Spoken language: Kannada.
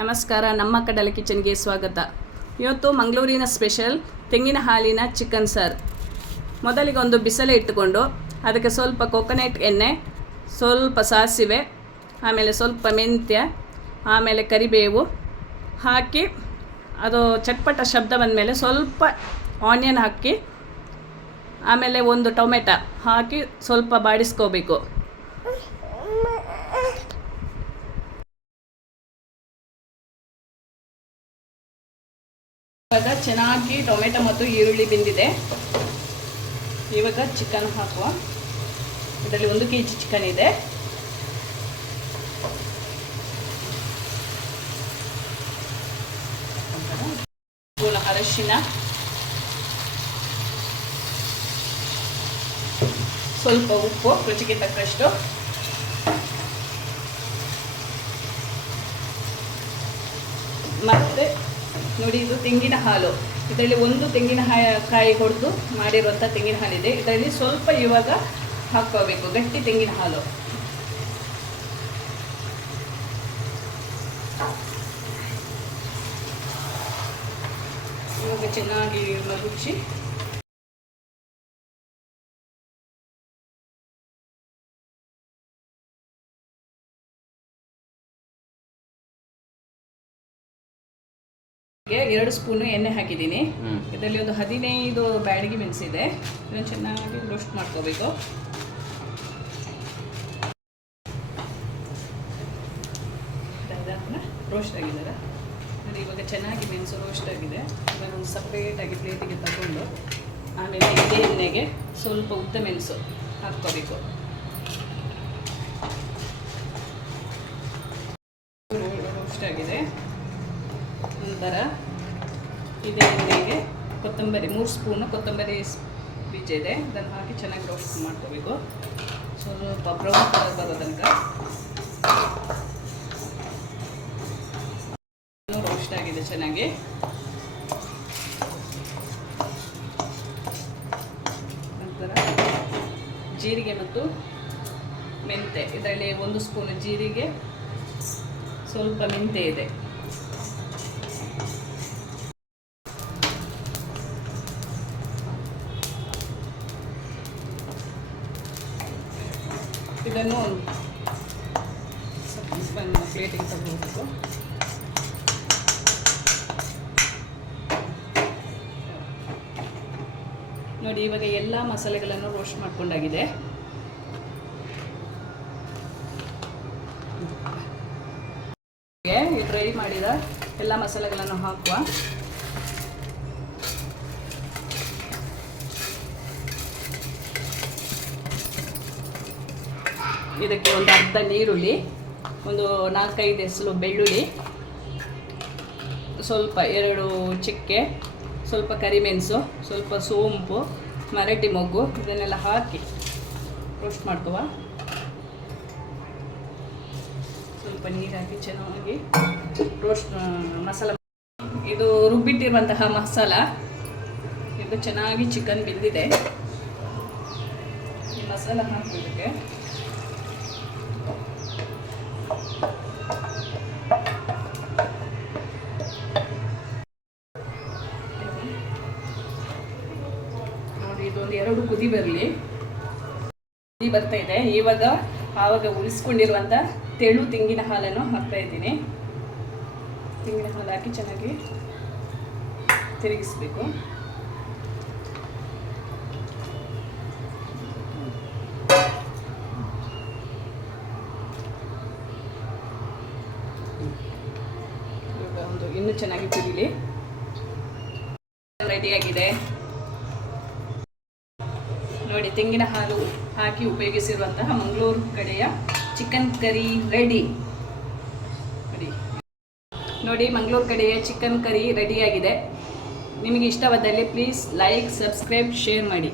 ನಮಸ್ಕಾರ, ನಮ್ಮ ಕಡಲ ಕಿಚನ್ಗೆ ಸ್ವಾಗತ. ಇವತ್ತು ಮಂಗಳೂರಿನ ಸ್ಪೆಷಲ್ ತೆಂಗಿನ ಹಾಲಿನ ಚಿಕನ್ ಸಾರು. ಮೊದಲಿಗೆ ಒಂದು ಬಿಸಿಲೆ ಇಟ್ಟುಕೊಂಡು ಅದಕ್ಕೆ ಸ್ವಲ್ಪ ಕೊಕೊನಟ್ ಎಣ್ಣೆ, ಸ್ವಲ್ಪ ಸಾಸಿವೆ, ಆಮೇಲೆ ಸ್ವಲ್ಪ ಮೆಂತ್ಯ, ಆಮೇಲೆ ಕರಿಬೇವು ಹಾಕಿ ಅದು ಚಟ್ಪಟ ಶಬ್ದ ಬಂದ ಮೇಲೆ ಸ್ವಲ್ಪ ಆನಿಯನ್ ಹಾಕಿ, ಆಮೇಲೆ ಒಂದು ಟೊಮೆಟೊ ಹಾಕಿ ಸ್ವಲ್ಪ ಬಾಡಿಸ್ಕೋಬೇಕು. ಇವಾಗ ಚೆನ್ನಾಗಿ ಟೊಮೆಟೊ ಮತ್ತು ಈರುಳ್ಳಿ ಬೆಂದಿದೆ. ಇವಾಗ ಚಿಕನ್ ಹಾಕುವ. ಇದರಲ್ಲಿ 1 kg ಚಿಕನ್ ಇದೆ. ಅರಶಿನ, ಸ್ವಲ್ಪ ಉಪ್ಪು ರುಚಿಗೆ ತಕ್ಕಷ್ಟು, ಮತ್ತೆ ನೋಡಿ ಇದು ತೆಂಗಿನ ಹಾಲು. ಇದರಲ್ಲಿ 1 ತೆಂಗಿನಕಾಯಿ ಹೊಡೆದು ಮಾಡಿರುವಂಥ ತೆಂಗಿನ ಹಾಲಿದೆ. ಇದರಲ್ಲಿ ಸ್ವಲ್ಪ ಇವಾಗ ಹಾಕೋಬೇಕು, ಗಟ್ಟಿ ತೆಂಗಿನ ಹಾಲು. ಇವಾಗ ಚೆನ್ನಾಗಿ ಮಗುಚಿ ಗೆ 2 ಸ್ಪೂನು ಎಣ್ಣೆ ಹಾಕಿದ್ದೀನಿ. ಇದರಲ್ಲಿ ಒಂದು 15 ಬ್ಯಾಡಗಿ ಮೆಣಸಿದೆ. ಇದನ್ನು ಚೆನ್ನಾಗಿ ರೋಸ್ಟ್ ಮಾಡ್ಕೋಬೇಕು. ರೋಸ್ಟ್ ಆಗಿದ್ದಾರೆ ನೋಡಿ. ಇವಾಗ ಚೆನ್ನಾಗಿ ಮೆಣಸು ರೋಸ್ಟ್ ಆಗಿದೆ. ಇದನ್ನು ಸಪ್ರೇಟಾಗಿ ಪ್ಲೇಟಿಗೆ ತಗೊಂಡು ಆಮೇಲೆ ಇದೇ ಎಣ್ಣೆಗೆ ಸ್ವಲ್ಪ ಉದ್ದ ಮೆಣಸು ಹಾಕ್ಕೋಬೇಕು. ರೋಸ್ಟ್ ಆಗಿದೆ. ನಂತರ ಇದೇ ಎಣ್ಣೆಗೆ ಕೊತ್ತಂಬರಿ 3 ಸ್ಪೂನು ಕೊತ್ತಂಬರಿ ಬೀಜ ಇದೆ. ಅದನ್ನು ಹಾಕಿ ಚೆನ್ನಾಗಿ ರೋಸ್ಟ್ ಮಾಡ್ಕೋಬೇಕು. ಸ್ವಲ್ಪ ಬ್ರೌನ್ ಕಲರ್ ಬರೋ ತನಕ ರೋಸ್ಟ್ ಆಗಿದೆ ಚೆನ್ನಾಗಿ. ನಂತರ ಜೀರಿಗೆ ಮತ್ತು ಮೆಂತೆ, ಇದರಲ್ಲಿ 1 ಸ್ಪೂನು ಜೀರಿಗೆ, ಸ್ವಲ್ಪ ಮೆಂತೆ ಇದೆ. ಇದನ್ನು ಪ್ಲೇಟಿಗೆ ತಗೋಬೇಕು. ನೋಡಿ ಇವಾಗ ಎಲ್ಲ ಮಸಾಲೆಗಳನ್ನು ರೋಸ್ಟ್ ಮಾಡ್ಕೊಂಡಾಗಿದೆ. ಈ ಡ್ರೈ ಮಾಡಿದ ಎಲ್ಲ ಮಸಾಲೆಗಳನ್ನು ಹಾಕುವ. ಇದಕ್ಕೆ ಒಂದು ಅರ್ಧ ನೀರುಳ್ಳಿ, ಒಂದು 4-5 ಎಸಳು ಬೆಳ್ಳುಳ್ಳಿ, ಸ್ವಲ್ಪ 2 ಚಕ್ಕೆ, ಸ್ವಲ್ಪ ಕರಿಮೆಣಸು, ಸ್ವಲ್ಪ ಸೋಂಪು, ಮರಾಠಿ ಮೊಗ್ಗು, ಇದನ್ನೆಲ್ಲ ಹಾಕಿ ರೋಸ್ಟ್ ಮಾಡ್ಕುವ. ಸ್ವಲ್ಪ ನೀರು ಹಾಕಿ ಚೆನ್ನಾಗಿ ರೋಸ್ಟ್ ಮಸಾಲ. ಇದು ರುಬ್ಬಿಟ್ಟಿರುವಂತಹ ಮಸಾಲ. ಇದು ಚೆನ್ನಾಗಿ ಚಿಕನ್ ಬೆಂದಿದೆ. ಈ ಮಸಾಲ ಹಾಕೋದಕ್ಕೆ ಇದೊಂದು 2 ಕುದಿ ಬರಲಿ. ಕುದಿ ಬರ್ತಾ ಇದೆ. ಆವಾಗ ಉಳಿಸ್ಕೊಂಡಿರುವಂಥ ತೆಳು ತೆಂಗಿನ ಹಾಲನ್ನು ಹಾಕ್ತಾ ಇದ್ದೀನಿ. ತೆಂಗಿನ ಹಾಲು ಹಾಕಿ ಚೆನ್ನಾಗಿ ತಿರುಗಿಸ್ಬೇಕು. ಇನ್ನೂ ಚೆನ್ನಾಗಿ ಕುದೀಲಿ. ರೆಡಿಯಾಗಿದೆ ನೋಡಿ. ತೆಂಗಿನ ಹಾಲು ಹಾಕಿ ಉಪಯೋಗಿಸಿರುವಂತಹ ಮಂಗಳೂರು ಕಡೆಯ ಚಿಕನ್ ಕರಿ ರೆಡಿ. ನೋಡಿ ಮಂಗಳೂರು ಕಡೆಯ ಚಿಕನ್ ಕರಿ ರೆಡಿಯಾಗಿದೆ. ನಿಮಗೆ ಇಷ್ಟವಾದಲ್ಲಿ ಪ್ಲೀಸ್ ಲೈಕ್, ಸಬ್ಸ್ಕ್ರೈಬ್, ಶೇರ್ ಮಾಡಿ.